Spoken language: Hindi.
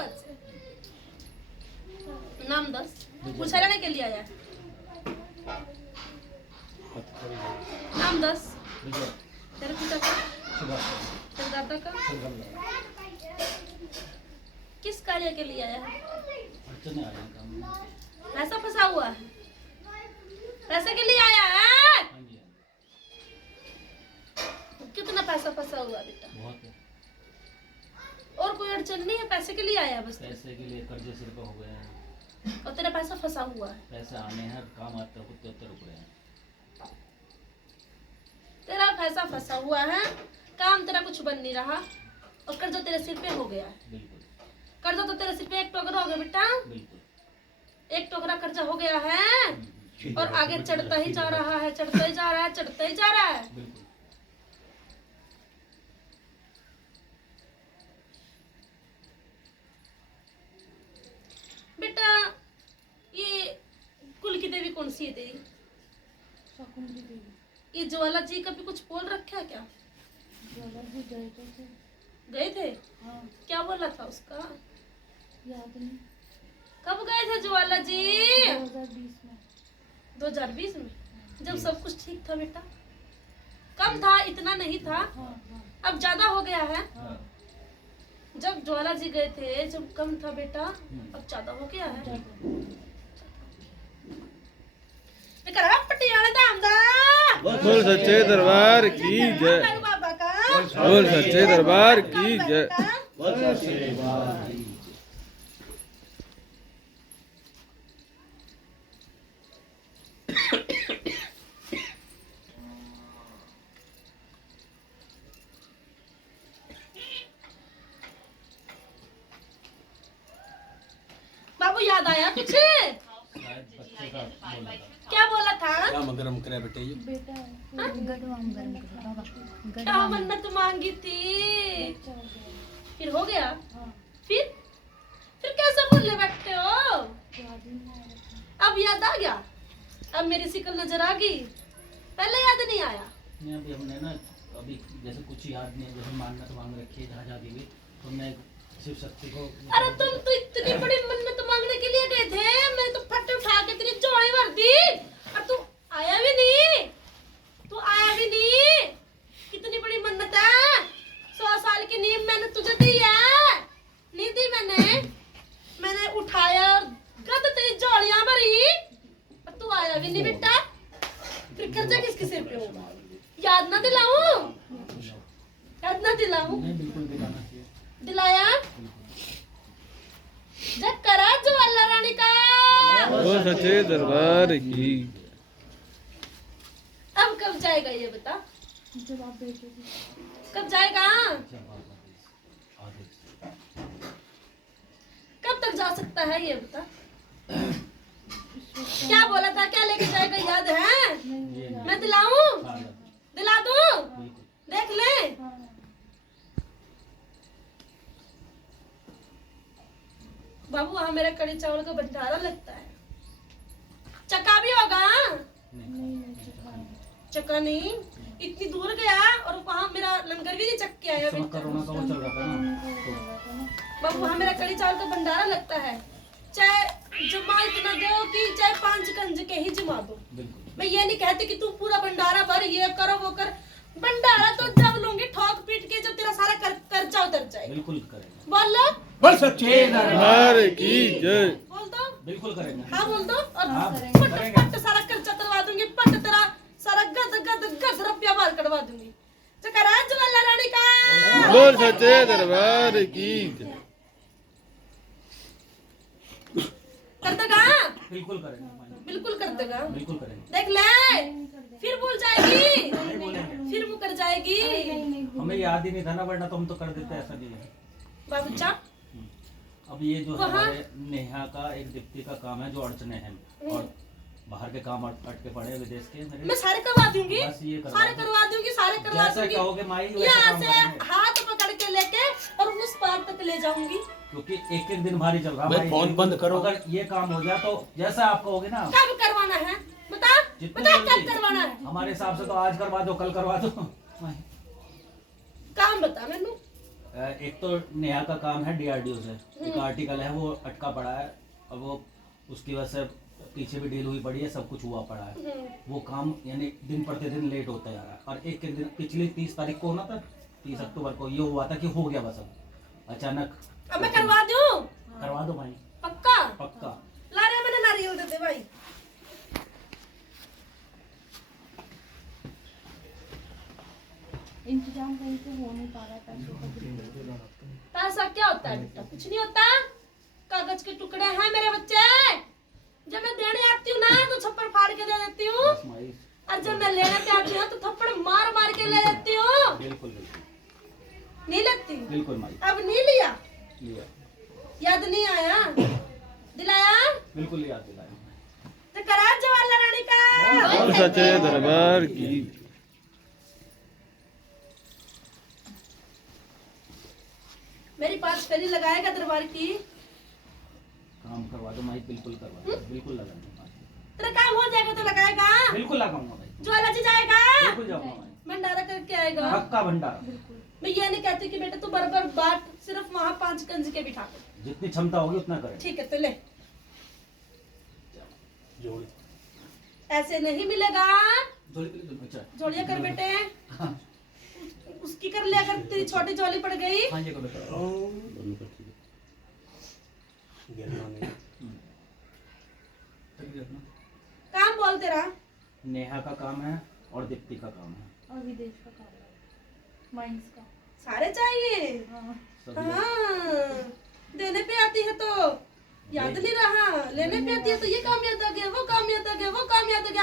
फरीदाबाद से। नाम 10 पूछा रहने के लिए आया। नाम 10 तेरे पिता का, तेरे दादा का, किस कार्य के लिए आया है? पैसा फंसा हुआ है, पैसे के लिए आया है। कितना पैसा फंसा हुआ बेटा? बहुत है। और कोई अड़चन नहीं है, पैसे के लिए आया बस? पैसे के लिए कर्जे सिर पे हो गए हैं और तेरा पैसा फंसा हुआ है। पैसे आने हैं, काम आता है, 73 रुपए हैं। तेरा पैसा फंसा हुआ है, काम तेरा कुछ बन नहीं रहा और कर्जा तेरे सिर पे हो गया है। बिल्कुल कर्जा तो तेरे सिर पे एक टोकरा हो गया बेटा, बिल्कुल एक टोकरा कर्जा हो गया है और आगे चढ़ता ही जा रहा है, चढ़ता ही जा रहा है, चढ़ता ही जा रहा है। बिल्कुल। बेटा ये कुल की देवी कौन सी है तेरी? शकुंतला देवी। ये ज्वाला जी कभी कुछ बोल रखा है क्या? ज्वाला जी गए तो थे। गए थे? हाँ। क्या बोला था उसका? याद नहीं। कब गए थे ज्वाला जी? 2020 में। 2020 में जब सब कुछ ठीक था बेटा? कम था, इतना नहीं था, हाँ हाँ अब ज्यादा हो गया है। हाँ। जब ज्वाला जी गए थे जब कम था बेटा, अब ज्यादा हो गया है। मैं कह रहा पटियाला धाम दा बोल सच्चे दरबार की जय। बाबा का बोल सच्चे दरबार की जय। बाबू याद आया कुछ? शायद बच्चे का बोला था। क्या बोला था? क्या मगरम करे बेटे ये? बेटा गढ़वाम गरम करो बाबा। क्या मन्नत मांगी थी? बच्चा हो गया। फिर हो गया? हाँ। फिर कैसे भूलने बैठते हो? याद ही नहीं आ रहा था। अब याद आ गया? अब मेरी शिकल नजर आ गई, पहले याद नहीं आया? नहीं, अभी हमने ना अभी जैसे कुछ याद नहीं है, जैसे मान्यता मांग रखी है जहाँ जहाँ दी हुई, तो मैं शिव शक्ति को। अरे तुम तो इतनी बड़ी मन्नत मांगने के लिए गए थे, मैं तो फट उठा के तेरी झोली भर दी और तू आया भी नहीं, तू आया भी नहीं। कितनी बड़ी मन्नत है, 100 साल की नींव मैंने तुझे दी है, नहीं दी मैंने उठाया और गद तेरी झोलियां भरी और तू आया भी नहीं बेटा। फिर कर्जा किसके सिर पे होगा? याद ना दिलाऊं? याद ना दिलाऊं? नहीं, बिल्कुल दिलाना चाहिए। दिलाया? जब करा ज्वाला रानी का। बोल सच्चे दरबार की। अब कब जाएगा ये बता? जब आप बेटे थे। कब जाएगा? कब तक जा सकता है ये बता? क्या बोला था, क्या लेके जाएगा याद है? मैं दिलाऊं? दिला दूं? देख ले। हाँ। बाबू वहाँ मेरा कड़ी चावल का भंडारा लगता है, चक्का भी होगा? नहीं चखा नहीं। चक्का नहीं, इतनी दूर गया और वहाँ मेरा लंगर भी नहीं चख के आया बेटा। कोरोना का वो चल रहा था ना, तो बाबू वहाँ मेरा कड़ी चावल का भंडारा लगता है, चाहे जमा इतना दो कि चाहे 5 गंज के ही जमा दो। बिल्कुल मैं ये नहीं कहती कि तू पूरा भंडारा भर, ये करो वो कर। भंडारा तो जब लूंगी ठोक पीट के, जब तेरा सारा कर्जा उतर जाएगा। बिल्कुल करेंगे, बोल लो, बोल सच्चे दरबार की जय। बोल दो, बिल्कुल करेंगे। हाँ बोल दो। और हाँ, पट पट सारा कर्जा करवा दूंगी, पट तेरा सारा गद गद गद रुपया बाहर कटवा दूंगी। जकरा ज्वाला रानी का। बोल सच्चे दरबार की जय। कर देगा? बिल्कुल करेंगे, बिल्कुल कर देगा। बिल्कुल करेंगे। देख ले, फिर भूल जाएगी, नहीं बोलेंगे, फिर मुकर जाएगी। हमें याद ही नहीं था ना, वरना तो हम तो कर देते ऐसा नहीं है। बाबू चा अब ये जो वहाँ- हमारे नेहा का एक दीप्ति का काम है, जो अड़चने हैं और बाहर के काम अटके पड़े हैं विदेश के, मैं मेरे सारे करवा दूंगी, बस ये करवा सारे दो। करवा दूंगी, सारे करवा जैसा दूंगी। कहोगे माई वैसे यहाँ काम से करेंगे। हाथ पकड़ के लेके और उस पार तक ले जाऊंगी। क्योंकि एक एक दिन भारी चल रहा भाई, भाई। फोन बंद करो। अगर ये काम हो जाए तो जैसा आप कहोगे ना, कब करवाना है बता, जितनी बता कब जल्दी। करवाना है? हमारे हिसाब से तो आज करवा दो, कल करवा दो। काम बता मैनू, एक तो नेहा का काम है डीआरडीओ से, एक आर्टिकल है वो अटका पड़ा है, अब वो उसकी वजह से पीछे भी डील हुई पड़ी है, सब कुछ हुआ पड़ा है। वो काम यानी दिन प्रतिदिन लेट होता जा रहा है, और एक एक दिन पिछली 30 तारीख को होना था, 30 अक्टूबर को ये हुआ था कि हो गया बस, अब अचानक अब मैं करवा दूं? करवा दो भाई, पक्का? पक्का। ला रे मैंने नारियल दे दे भाई। इंतजाम कहीं से हो नहीं पा रहा था। पैसा क्या होता है बेटा? कुछ नहीं होता, कागज के टुकड़े हैं मेरे बच्चे। जब मैं देने आती हूँ ना तो थप्पड़ फाड़ के दे देती हूँ, बस माई, और जब मैं लेने पे आती हूँ तो थप्पड़ मार मार के ले लेती हूँ। बिल्कुल बिल्कुल नहीं लगती? बिल्कुल माई, अब नहीं लिया? लिया, याद नहीं आया? दिलाया? बिल्कुल याद दिलाया। तो करा जवाहरलाल रानी का। बोल सच्चे दरबार की। मेरी 5 फेरी लगाएगा दरबार की? काम करवा दो माई, बिल्कुल करवा दो, बिल्कुल लगाऊंगा, तेरा काम हो जाएगा तो लगाएगा? बिल्कुल लगाऊंगा भाई, ज्वाला जी जाएगा? बिल्कुल जाऊंगा भाई, भंडारा करके आएगा? पक्का भंडारा। मैं ये नहीं कहती कि बेटा तू बराबर बाट, सिर्फ वहाँ 5 गंज के बिठा दे। जितनी क्षमता होगी उतना करें। ठीक है तो ले। ऐसे नहीं मिलेगा, अच्छा, जोड़िया कर बेटे। हाँ उसकी कर ले अगर तेरी छोटी झोली पड़ गई। हाँ, ये को बेटा, काम बोल तेरा। नेहा का काम है और दीप्ति का काम है, और विदेश का काम है, माइंस का। सारे चाहिए। हाँ सभी हाँ, देने पे आती है तो याद नहीं रहा, लेने पे आती है तो ये काम याद आ गया, वो काम याद आ गया, वो काम याद आ गया।